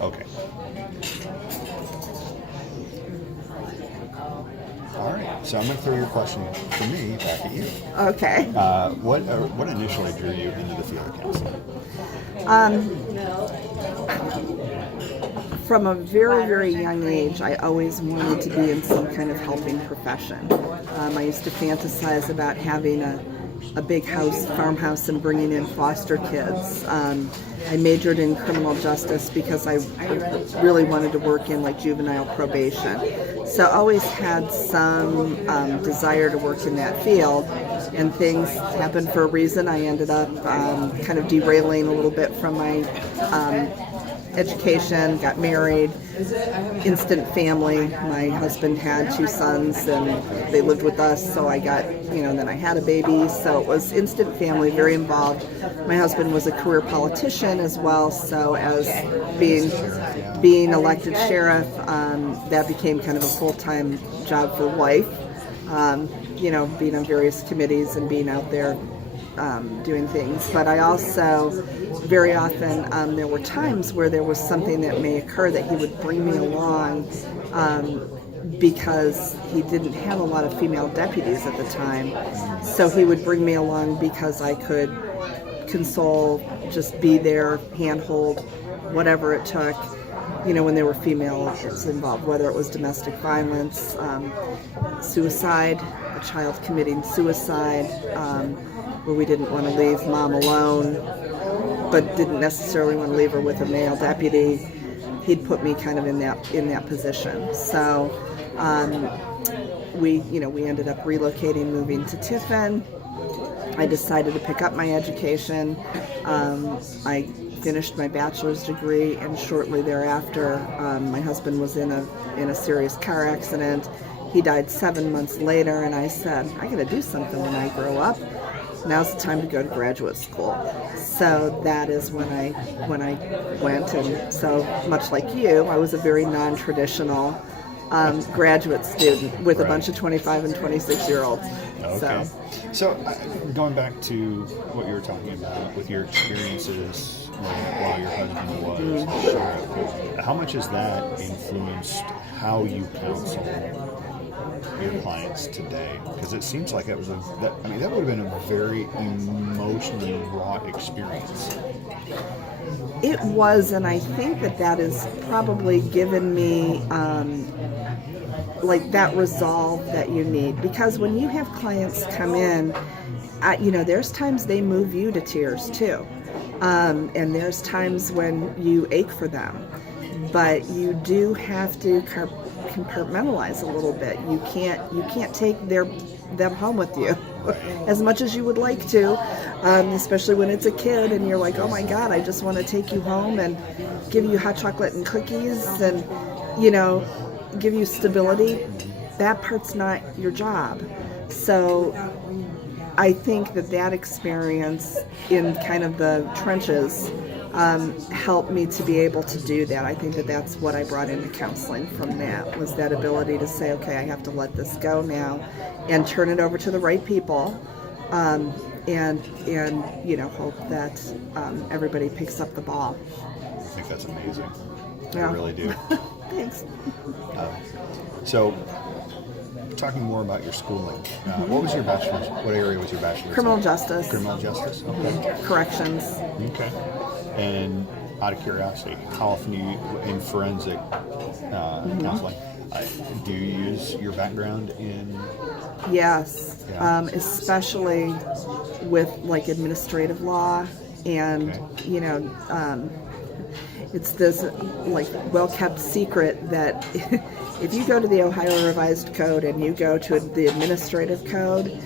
Okay. All right. So I'm going to throw your question for me back at you. Okay. What initially drew you into the field of counseling? From a very, very young age, I always wanted to be in some kind of helping profession. I used to fantasize about having a big house, farmhouse, and bringing in foster kids. I majored in criminal justice because I really wanted to work in like juvenile probation. So I always had some desire to work in that field, and things happened for a reason. I ended up kind of derailing a little bit from my education, got married, instant family. My husband had 2 sons and they lived with us, so I got, then I had a baby, so it was instant family, very involved. My husband was a career politician as well, so as being elected sheriff, that became kind of a full-time job for wife, being on various committees and being out there doing things. But I also, very often, there were times where there was something that may occur that he would bring me along because he didn't have a lot of female deputies at the time. So he would bring me along because I could console, just be there, handhold, whatever it took, when there were females involved, whether it was domestic violence, suicide, a child committing suicide, where we didn't want to leave mom alone, but didn't necessarily want to leave her with a male deputy. He'd put me kind of in that position. So we ended up relocating, moving to Tiffin. I decided to pick up my education. I finished my bachelor's degree, and shortly thereafter, my husband was in a serious car accident. He died 7 months later, and I said, I got to do something when I grow up. Now's the time to go to graduate school. So that is when I went, and so much like you, I was a very non-traditional graduate student with a bunch of 25 and 26-year-olds. Okay. So going back to what you were talking about with your experiences while your husband was sheriff, how much has that influenced how you counsel your clients today? Because it seems like that would have been a very emotionally wrought experience. It was, and I think that has probably given me like that resolve that you need. Because when you have clients come in, there's times they move you to tears too, and there's times when you ache for them, but you do have to compartmentalize a little bit. You can't take them home with you as much as you would like to, especially when it's a kid and you're like, oh my God, I just want to take you home and give you hot chocolate and cookies and give you stability. That part's not your job. So I think that experience in kind of the trenches helped me to be able to do that. I think that's what I brought into counseling from that, was that ability to say, okay, I have to let this go now and turn it over to the right people, and hope that everybody picks up the ball. I think that's amazing. Yeah. I really do. Thanks. So, talking more about your schooling, what was your bachelor's? What area was your bachelor's? Criminal justice. Criminal justice. Okay. Corrections. Okay. And out of curiosity, how often do you, in forensic counseling, do you use your background in? Yes, Yeah. Especially with like administrative law, and it's this like well-kept secret that if you go to the Ohio Revised Code and you go to the administrative code,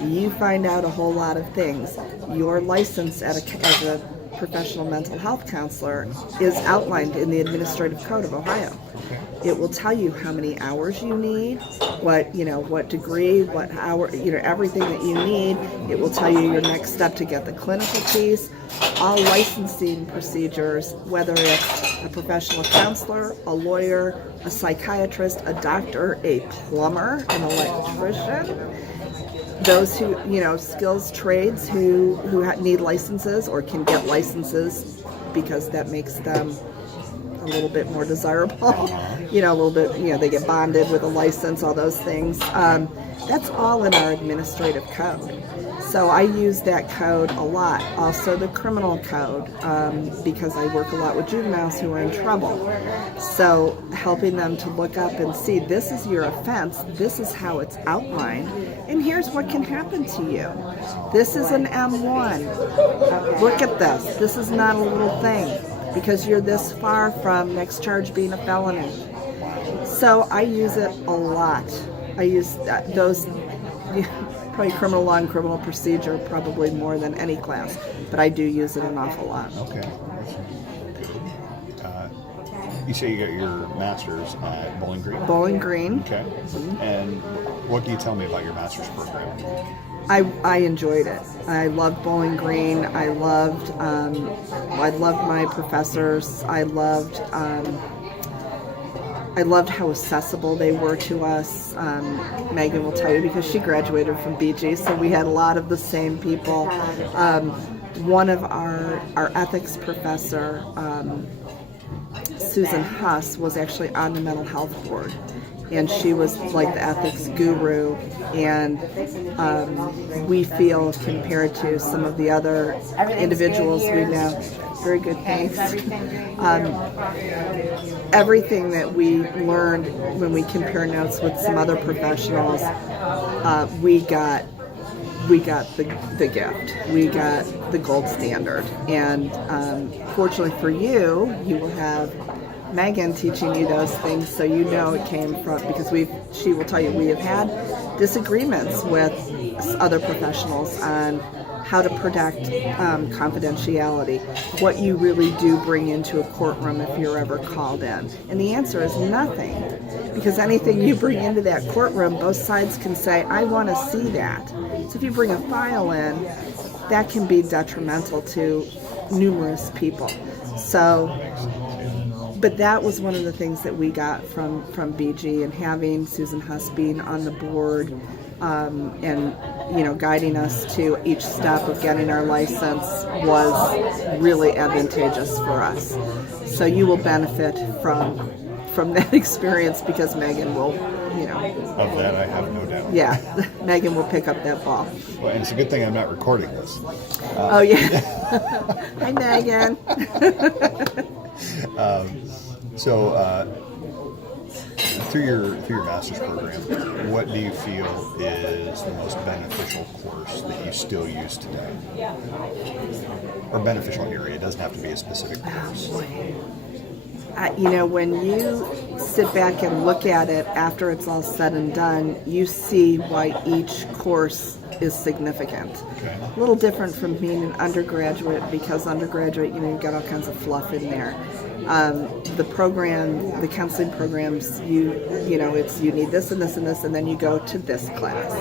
you find out a whole lot of things. Your license as a professional mental health counselor is outlined in the administrative code of Ohio. Okay. It will tell you how many hours you need, what degree, what hour, everything that you need. It will tell you your next step to get the clinical piece, all licensing procedures, whether it's a professional counselor, a lawyer, a psychiatrist, a doctor, a plumber, an electrician. those who, skills trades who need licenses or can get licenses because that makes them a little bit more desirable. A little bit, they get bonded with a license, all those things. That's all in our administrative code. So I use that code a lot. Also the criminal code, because I work a lot with juveniles who are in trouble. So helping them to look up and see, this is your offense, this is how it's outlined, and here's what can happen to you. This is an M1. Look at this. This is not a little thing, because you're this far from next charge being a felony. So I use it a lot. I use those, probably criminal law and criminal procedure probably more than any class, but I do use it an awful lot. Okay. You say you got your master's at Bowling Green? Bowling Green. Okay. And what can you tell me about your master's program? I enjoyed it. I loved Bowling Green. I loved my professors. I loved how accessible they were to us. Megan will tell you, because she graduated from BG, so we had a lot of the same people. One of our ethics professor, Susan Huss, was actually on the mental health board, and she was like the ethics guru, and we feel, compared to some of the other individuals we know, very good, thanks. Everything that we learned when we compare notes with some other professionals, we got the gift. We got the gold standard. And fortunately for you, you will have Megan teaching you those things, so you know it came from, because she will tell you, we have had disagreements with other professionals on how to protect confidentiality, what you really do bring into a courtroom if you're ever called in. And the answer is nothing, because anything you bring into that courtroom, both sides can say, I want to see that. So if you bring a file in, that can be detrimental to numerous people. So, but that was one of the things that we got from BG, and having Susan Huss being on the board, and guiding us to each step of getting our license was really advantageous for us. So you will benefit from that experience, because Megan will, Of that, I have no doubt. Yeah, Megan will pick up that ball. Well, and it's a good thing I'm not recording this. Oh yeah. Hi, Megan. Through your master's program, what do you feel is the most beneficial course that you still use today? Or beneficial area? It doesn't have to be a specific course. When you sit back and look at it after it's all said and done, you see why each course is significant. Okay. A little different from being an undergraduate, because undergraduate, you've got all kinds of fluff in there. The counseling programs, you need this and this and this, and then you go to this class,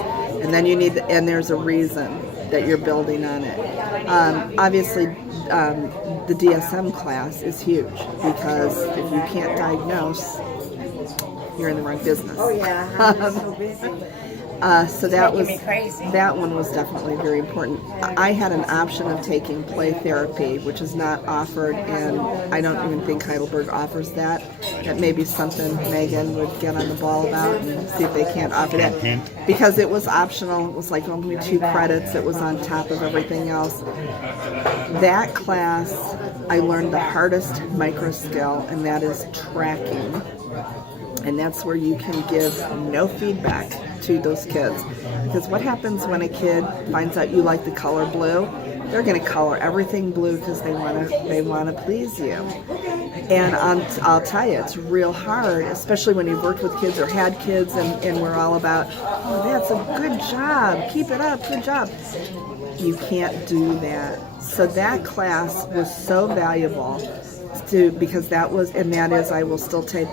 and then and there's a reason that you're building on it. Obviously, the DSM class is huge, because if you can't diagnose, you're in the wrong business. Oh yeah, I'm so busy. So that one was definitely very important. I had an option of taking play therapy, which is not offered, and I don't even think Heidelberg offers that. That may be something Megan would get on the ball about and see if they can't offer that. Because it was optional, it was like only 2 credits, it was on top of everything else. That class, I learned the hardest micro skill, and that is tracking. And that's where you can give no feedback to those kids. Because what happens when a kid finds out you like the color blue? They're going to color everything blue because they want to please you. And I'll tell you, it's real hard, especially when you've worked with kids or had kids, and we're all about, oh, that's a good job, keep it up, good job. You can't do that. So that class was so valuable because that was, and that is, I will still say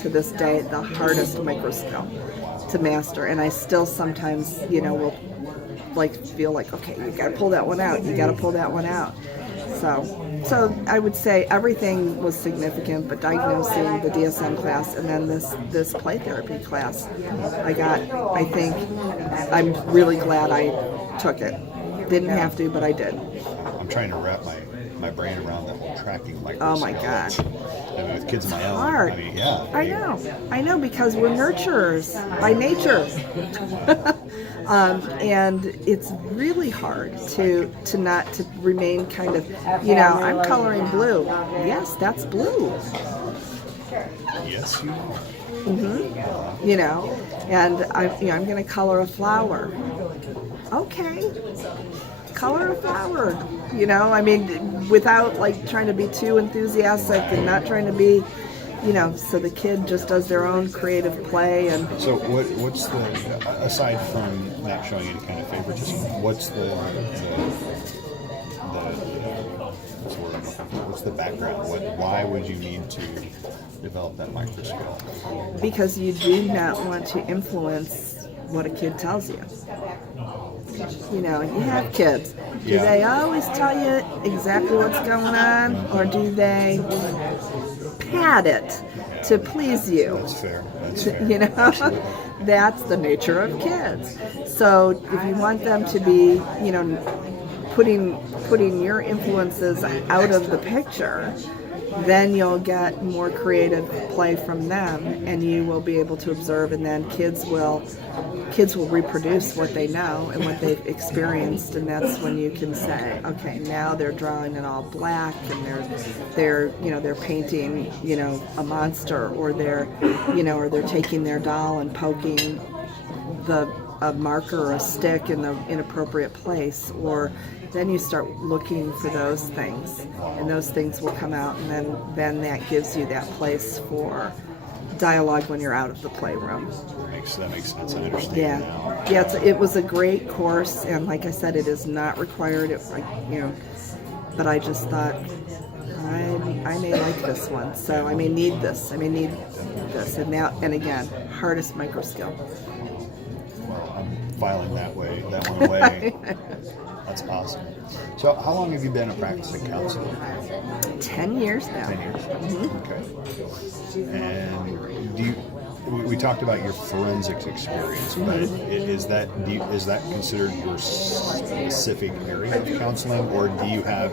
to this day, the hardest micro skill to master. And I still sometimes, will feel like, okay, you got to pull that one out. You got to pull that one out. So I would say everything was significant, but diagnosing the DSM class and then this play therapy class, I think I'm really glad I took it. Didn't have to, but I did. I'm trying to wrap my brain around the whole tracking microscope. Oh my God. I mean, with kids of my own. Hard. I mean, yeah. I know, because we're nurturers by nature. And it's really hard to remain kind of, I'm coloring blue. Yes, that's blue. Yes, you are. And I'm going to color a flower. Okay. Color a flower, without like trying to be too enthusiastic and not trying to be, so the kid just does their own creative play. And so what's the, aside from not showing any kind of favoritism, what's what's the background? Why would you need to develop that microscope? Because you do not want to influence what a kid tells you. And you have kids. Do Yeah. they always tell you exactly what's going on, or do they pad it to please you? That's fair. That's fair. That's the nature of kids. So if you want them to be, putting your influences out of the picture, then you'll get more creative play from them, and you will be able to observe, and then kids will reproduce what they know and what they've experienced, and that's when you can say, okay, now they're drawing in all black, and they're painting, a monster, or they're taking their doll and poking a marker or a stick in the inappropriate place, or then you start looking for those things, and those things will come out, and then that gives you that place for dialogue when you're out of the playroom. That makes sense. I understand now. Yeah. It was a great course, and like I said, it is not required. But I just thought I may like this one, so I may need this. And now, and again, hardest micro skill. Well, I'm filing that one away. That's awesome. So how long have you been a practicing counselor? 10 years now. 10 years. Okay. And we talked about your forensics experience, but is that considered your specific area of counseling, or do you have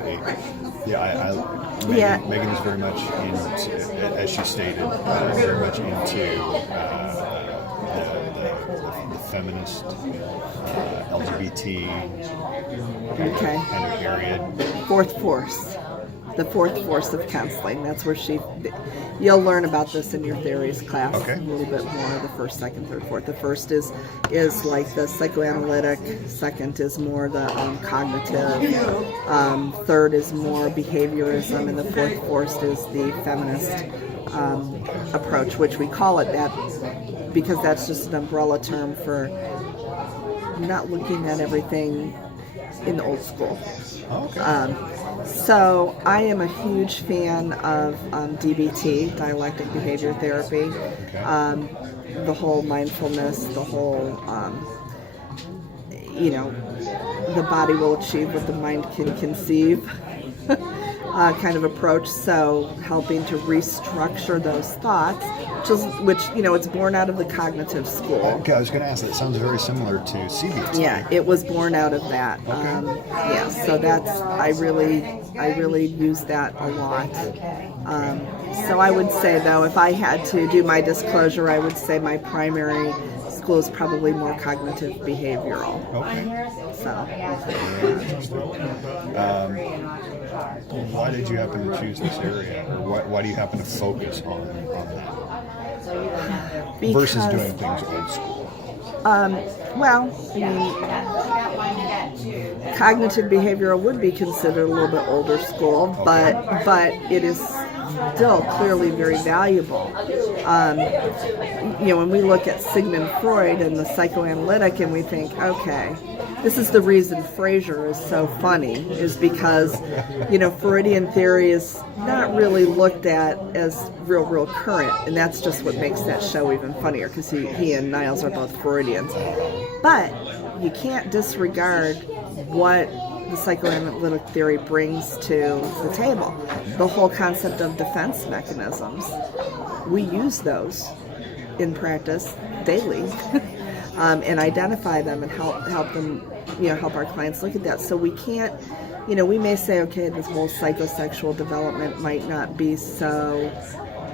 Megan is very much into, as she stated, very much into the feminist, LGBT kind of area. The fourth force of counseling. That's where you'll learn about this in your theories class. Okay. A little bit more, the first, second, third, fourth. The first is like the psychoanalytic, second is more the cognitive, third is more behaviorism, and the fourth force is the feminist approach, which we call it that because that's just an umbrella term for not looking at everything in the old school. Oh, okay. So I am a huge fan of DBT, dialectic behavior therapy, Okay. The whole mindfulness, the whole, the body will achieve what the mind can conceive kind of approach. So helping to restructure those thoughts, which it's born out of the cognitive school. Okay, I was going to ask. That sounds very similar to CBT. Yeah, it was born out of that. Okay. So that's I really use that a lot. So I would say, though, if I had to do my disclosure, I would say my primary school is probably more cognitive behavioral. Okay. So. Very interesting. Why did you happen to choose this area, or why do you happen to focus on that versus doing things old school? Cognitive behavioral would be considered a little bit older school, but it is still clearly very valuable. When we look at Sigmund Freud and the psychoanalytic, and we think, okay, this is the reason Frasier is so funny, is because, Freudian theory is not really looked at as real current, and that's just what makes that show even funnier, because he and Niles are both Freudians. But you can't disregard what the psychoanalytic theory brings to the table. The whole concept of defense mechanisms. We use those in practice daily, and identify them and help them, help our clients look at that. So we can't, we may say, okay, this whole psychosexual development might not be so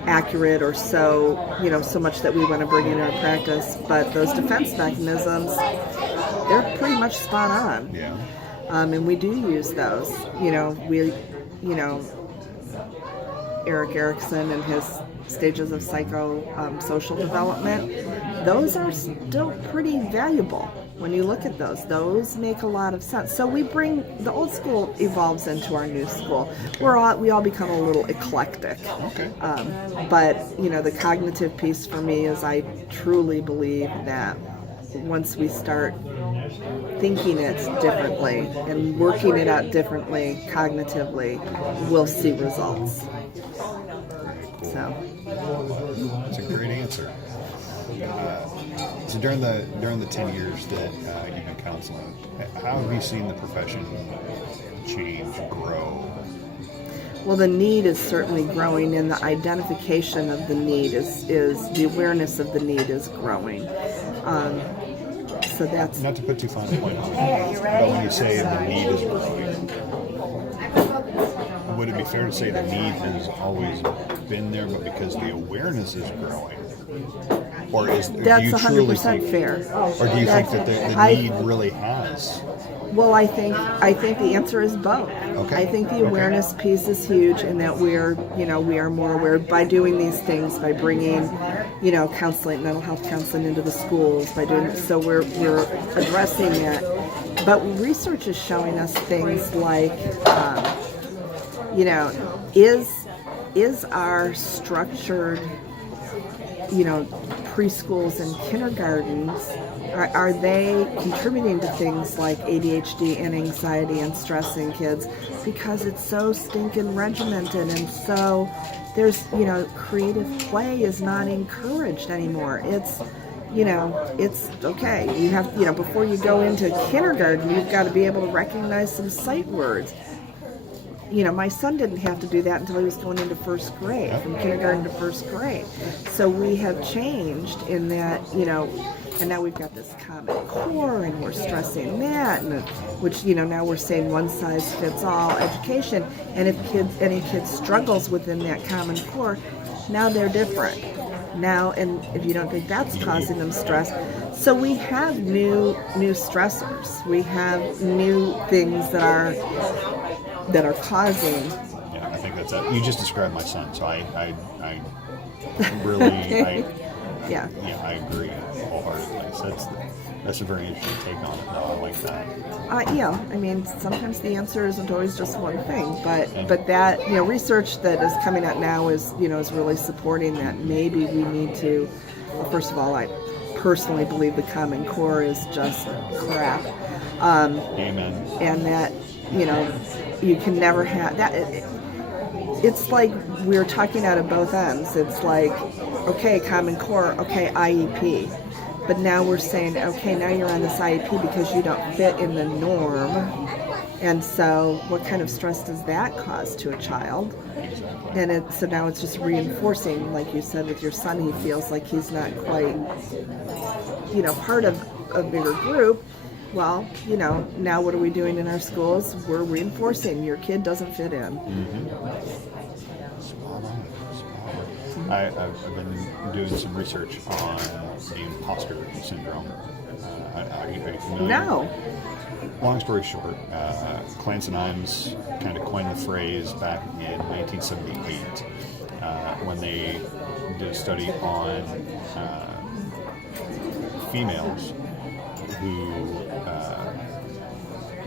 accurate or so, so much that we want to bring into our practice, but those defense mechanisms, they're pretty much spot on. Yeah. And we do use those. Eric Erickson and his stages of social development, those are still pretty valuable. When you look at those make a lot of sense. So we bring, the old school evolves into our new school. We all become a little eclectic. Okay. But, the cognitive piece for me is I truly believe that once we start thinking it differently and working it out differently cognitively, we'll see results. So That's a great answer. So during the 10 years that you've been counseling, how have you seen the profession change, grow? well, the need is certainly growing, and the identification of the need is the awareness of the need is growing. So that's Not to put too fine a point on it, but when you say the need is growing, would it be fair to say the need has always been there, but because the awareness is growing? Or do that's you truly 100% think, fair. or do you think that the need really has? Well, I think the answer is both. Okay. I think the awareness piece is huge, in that we are more aware by doing these things, by bringing, counseling, mental health counseling into the schools, by doing so we're addressing that. But research is showing us things like, is our structured, preschools and kindergartens, are they contributing to things like ADHD and anxiety and stress in kids? Because it's so stinking regimented, and so there's, creative play is not encouraged anymore. It's, it's okay. You have, before you go into kindergarten, you've got to be able to recognize some sight words. My son didn't have to do that until he was going into first grade, from kindergarten to first grade. So we have changed in that, and now we've got this Common Core, and we're stressing that, and which, now we're saying one size fits all education. And if any kid struggles within that Common Core, now they're different. Now, and if you don't think that's causing them stress, so we have new stressors. We have new things that are causing. Yeah, I think that's it. You just described my son, so I really, Yeah. I agree wholeheartedly. So that's a very interesting take on it. Though. I like that. Sometimes the answer isn't always just one thing, but that, research that is coming out now is really supporting that. Maybe we need to, well, first of all, I personally believe the Common Core is just crap. Amen. And that, you can never have that. It's like we're talking out of both ends. It's like, okay, Common Core, okay, IEP. But now we're saying, okay, now you're on this IEP because you don't fit in the norm. And so what kind of stress does that cause to a child? And so now it's just reinforcing, like you said with your son, he feels like he's not quite, part of a bigger group. Well, now what are we doing in our schools? We're reinforcing your kid doesn't fit in. Mm-hmm. Spot on. I've been doing some research on the imposter syndrome. Are you familiar? No. Long story short, Clancy and Imes kind of coined the phrase back in 1978 when they did a study on females who,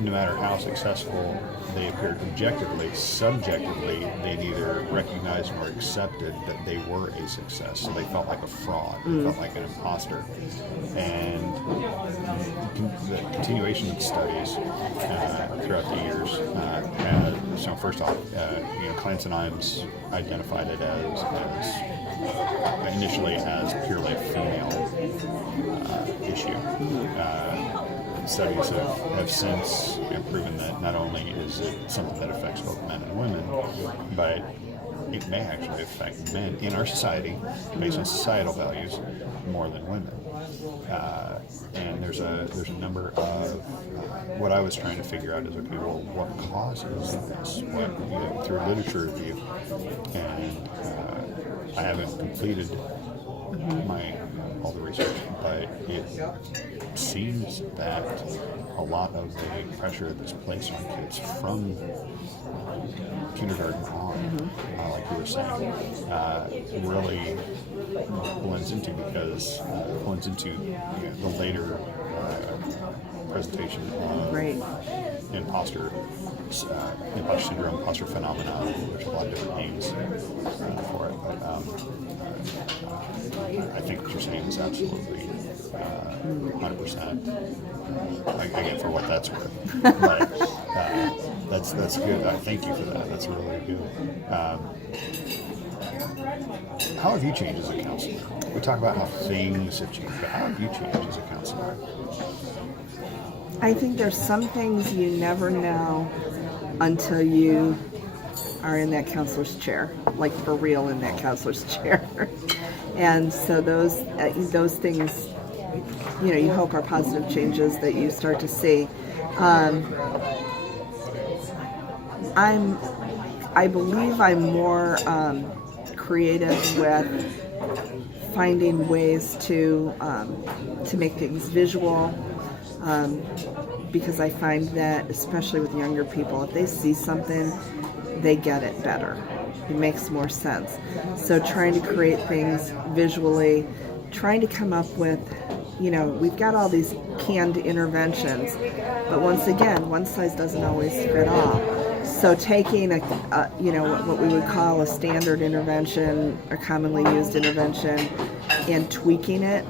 no matter how successful they appeared objectively, subjectively, they neither recognized nor accepted that they were a success. So they felt like a fraud, they felt like an imposter. And the continuation of the studies throughout the years so first off, Clancy and Imes identified it as initially as purely a female issue. studies have since proven that not only is it something that affects both men and women, but it may actually affect men in our society, based on societal values, more than women. And there's a number of what I was trying to figure out is, okay, well, what causes this? What, through literature review, and I haven't completed all the research, but it seems that a lot of the pressure that's placed on kids from kindergarten on, like you were saying, really blends into the later presentation of Right. imposter syndrome, imposter phenomenon. There's a lot of different names for it, but I think what you're saying is absolutely 100%. Again, for what that's worth, but that's good. Thank you for that. That's really good. How have you changed as a counselor? We talk about how things have changed, but how have you changed as a counselor? I think there's some things you never know until you are in that counselor's chair, like for real in that counselor's chair. And so those things, you hope are positive changes that you start to see. I believe I'm more creative with finding ways to make things visual. Because I find that, especially with younger people, if they see something, they get it better. It makes more sense. So trying to create things visually, trying to come up with, we've got all these canned interventions, but once again, one size doesn't always fit all. So taking what we would call a standard intervention, a commonly used intervention, and tweaking it,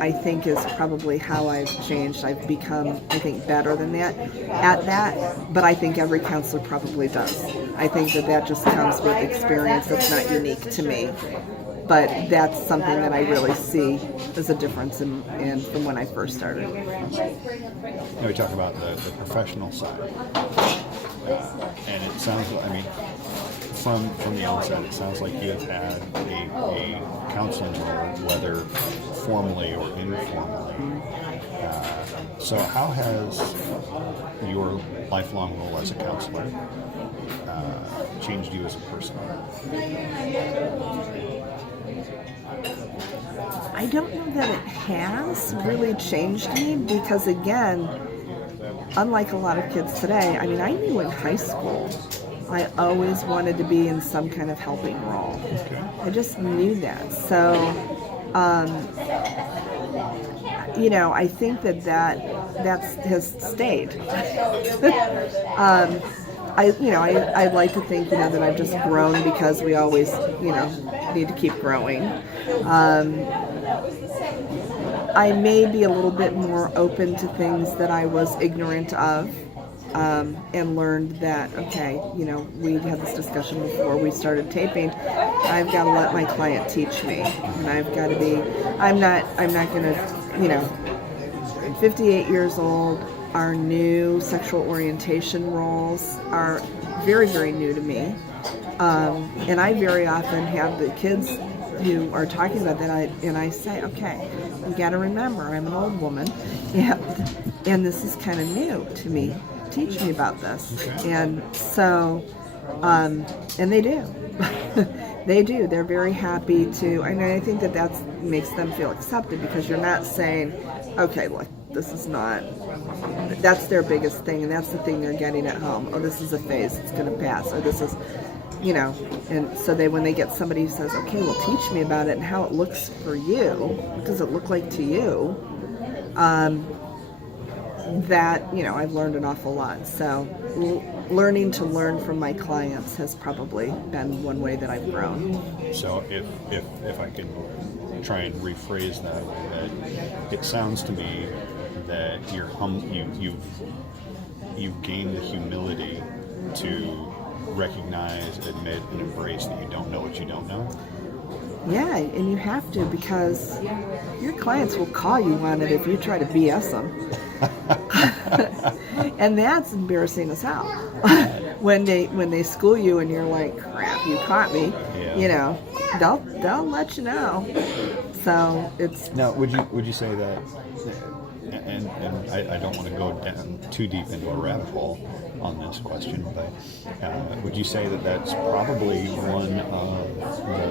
I think is probably how I've changed. I've become, I think, better than that at that, but I think every counselor probably does. I think that just comes with experience. That's not unique to me, but that's something that I really see as a difference in from when I first started. We talk about the professional side, and it sounds like, from the onset, it sounds like you've had a counseling role, whether formally or informally. So how has your lifelong role as a counselor changed you as a person? I don't know that it has really changed me because, again, unlike a lot of kids today, I knew in high school I always wanted to be in some kind of helping role. Okay. I just knew that. So, I think that has stayed. I'd like to think, that I've just grown because we always, need to keep growing. I may be a little bit more open to things that I was ignorant of. And learned that, okay, we had this discussion before we started taping. I've got to let my client teach me, and I've got to be. I'm not going to, I'm 58 years old. Our new sexual orientation roles are very, very new to me, and I very often have the kids who are talking about that, and I say, okay, you got to remember, I'm an old woman, and this is kind of new to me. Teach me about this. Okay. And so and they do. They do. They're very happy to, and I think that makes them feel accepted, because you're not saying, okay, look, this is not, that's their biggest thing, and that's the thing they're getting at home. Oh, this is a phase, it's going to pass, or this is, and so when they get somebody who says, okay, well, teach me about it and how it looks for you, what does it look like to you, that, I've learned an awful lot. So learning to learn from my clients has probably been one way that I've grown. So if I can try and rephrase that it sounds to me that you've gained the humility to recognize, admit, and embrace that you don't know what you don't know. Yeah, and you have to, because your clients will call you on it if you try to BS them. And that's embarrassing as hell. when they school you and you're like, crap, you caught me. Yeah. You know, they'll let you know. So it's Now, would you say that? And I don't want to go down too deep into a rabbit hole on this question, but would you say that that's probably one of the?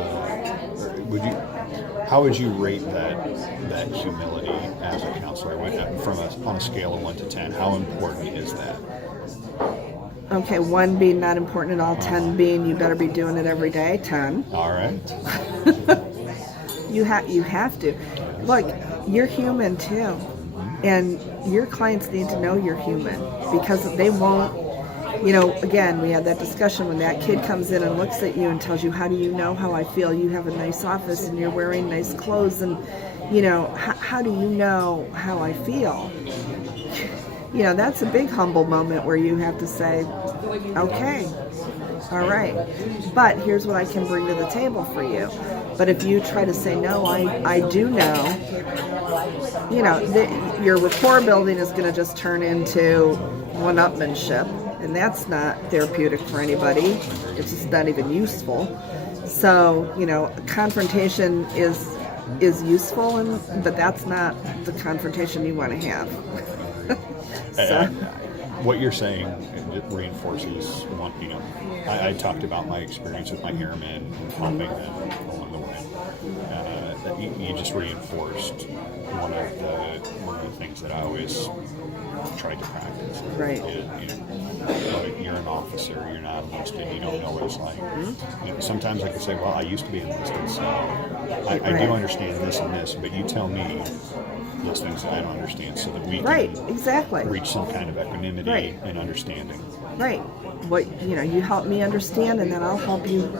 How would you rate that humility as a counselor on a scale of 1 to 10? How important is that? okay. 1 being not important at all. 10 being you better be doing it every day. 10. All right. You have to. Look, you're human too. And your clients need to know you're human because they won't, again, we had that discussion when that kid comes in and looks at you and tells you, how do you know how I feel? You have a nice office and you're wearing nice clothes and, how do you know how I feel? That's a big humble moment where you have to say, okay, all right, but here's what I can bring to the table for you. But if you try to say, no, I do know, your rapport building is going to just turn into one-upmanship, and that's not therapeutic for anybody. It's just not even useful. So, confrontation is useful, but that's not the confrontation you want to have. So. What you're saying reinforces one. I talked about my experience with my airmen and helping them along the way. You just reinforced one of the things that I always tried to practice. Right. You're an officer. You're not enlisted. You don't know what it's like. Sometimes I could say, well, I used to be enlisted, so I do understand this and this, but you tell me those things that I don't understand so that we can exactly. reach some kind of equanimity Right. and understanding. Right. You help me understand, and then I'll help you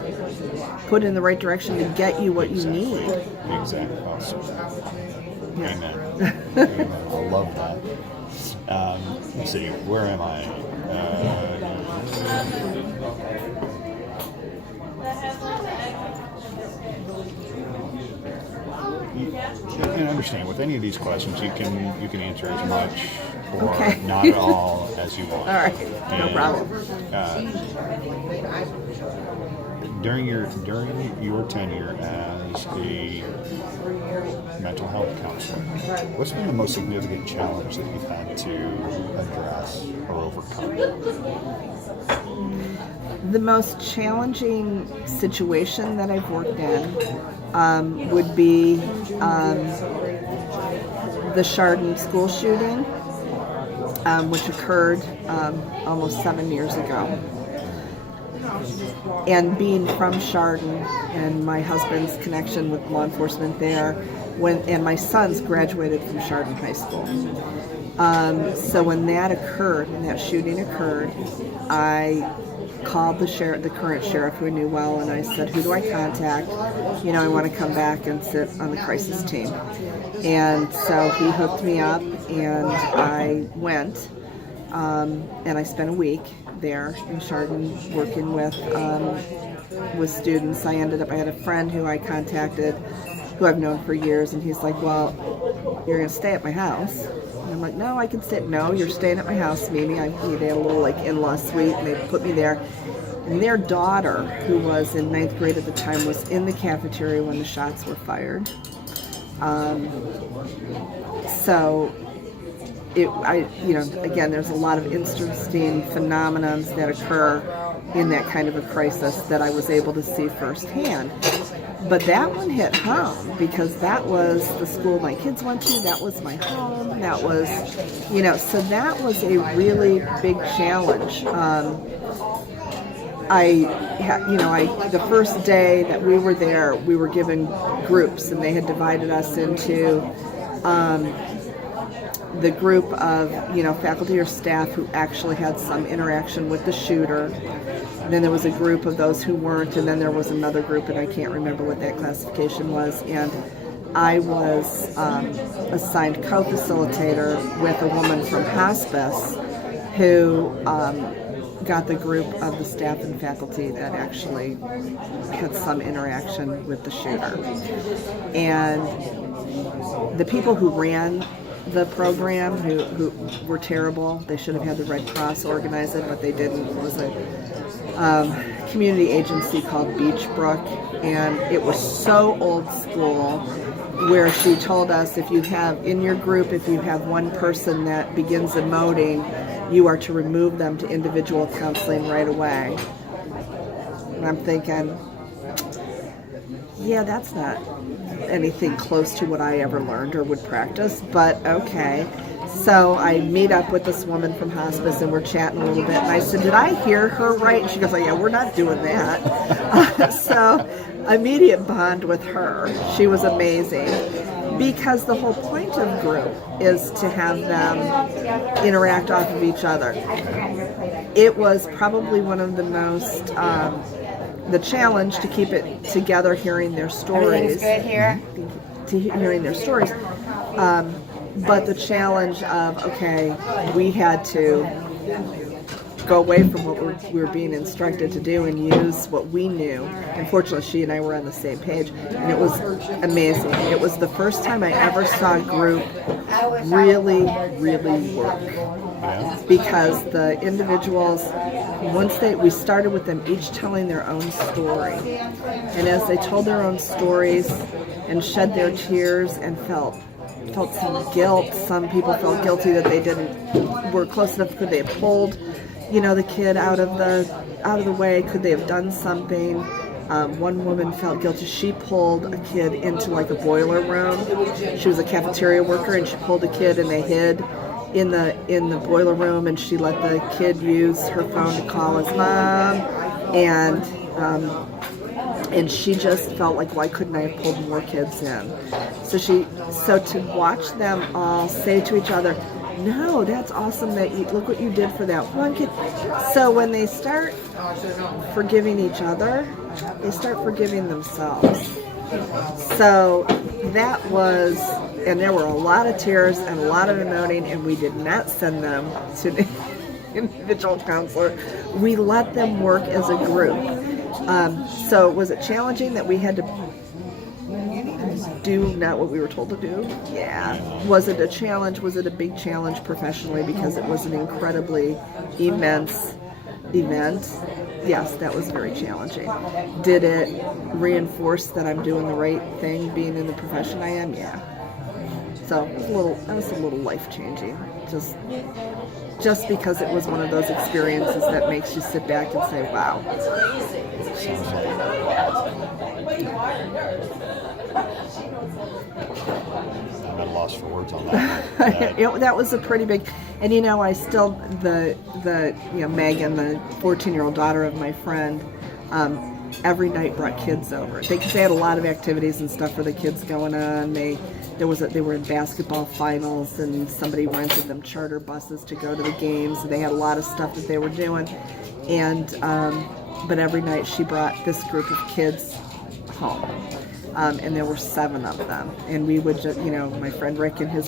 put in the right direction to get you what you need. Exactly. Awesome. Yeah. Amen. Amen. I love that. Let's see. Where am I? And understand with any of these questions, you can answer as much or Okay. not at all as you want. All right. No problem. During your tenure as a mental health counselor, what's been the most significant challenge that you've had to address or overcome? The most challenging situation that I've worked in would be the Chardon school shooting, which occurred almost 7 years ago. And being from Chardon and my husband's connection with law enforcement there, and my sons graduated from Chardon High School. So when that shooting occurred, I called the current sheriff who I knew well, and I said, who do I contact? I want to come back and sit on the crisis team. And so he hooked me up, and I went, and I spent a week there in Chardon working with students. I had a friend who I contacted, who I've known for years, and he's like, well, you're going to stay at my house. And I'm like, no, I can stay. No, you're staying at my house, Mimi. They had a little in-law suite, and they put me there. And their daughter, who was in 9th grade at the time, was in the cafeteria when the shots were fired. Again, there's a lot of interesting phenomena that occur in that kind of a crisis that I was able to see firsthand. But that one hit home because that was the school my kids went to, that was my home, that was, so that was a really big challenge. The first day that we were there, we were given groups, and they had divided us into the group of, faculty or staff who actually had some interaction with the shooter. And then there was a group of those who weren't, and then there was another group, and I can't remember what that classification was. And I was assigned co-facilitator with a woman from hospice who got the group of the staff and faculty that actually had some interaction with the shooter. And the people who ran the program who were terrible. They should have had the Red Cross organize it, but they didn't. It was a community agency called Beachbrook, and it was so old school, where she told us if you have in your group, if you have one person that begins emoting, you are to remove them to individual counseling right away. And I'm thinking, yeah, that's not anything close to what I ever learned or would practice, but okay. So I meet up with this woman from hospice, and we're chatting a little bit, and I said, did I hear her right? And she goes, oh, yeah, we're not doing that. So immediate bond with her. She was amazing, because the whole point of group is to have them interact off of each other. It was probably one of the most, the challenge to keep it together, hearing their stories. Everything's good here? Hearing their stories. But the challenge of, okay, we had to go away from what we were being instructed to do and use what we knew. And fortunately, she and I were on the same page, and it was amazing. It was the first time I ever saw a group really, really work. Because the individuals, we started with them each telling their own story. And as they told their own stories and shed their tears and felt some guilt. Some people felt guilty that they were close enough. Could they have pulled, the kid out of the way? Could they have done something? One woman felt guilty. She pulled a kid into like a boiler room. She was a cafeteria worker, and she pulled a kid, and they hid in the boiler room, and she let the kid use her phone to call his mom, and she just felt like, why couldn't I have pulled more kids in? So to watch them all say to each other, no, that's awesome that look what you did for that one kid. So when they start forgiving each other, they start forgiving themselves. So that was, and there were a lot of tears and a lot of emoting, and we did not send them to an individual counselor. We let them work as a group. So was it challenging that we had to do not what we were told to do? Yeah. Was it a challenge? Was it a big challenge professionally because it was an incredibly immense event? Yes, that was very challenging. Did it reinforce that I'm doing the right thing being in the profession I am? Yeah. So that was a little life-changing. Just because it was one of those experiences that makes you sit back and say, wow. I'm at a loss for words on that. That was a pretty big, and I still, Megan, the 14-year-old daughter of my friend, every night brought kids over. Because they had a lot of activities and stuff for the kids going on. They were in basketball finals, and somebody rented them charter buses to go to the games. And they had a lot of stuff that they were doing, and but every night she brought this group of kids home. And there were 7 of them, and we would just, my friend Rick and his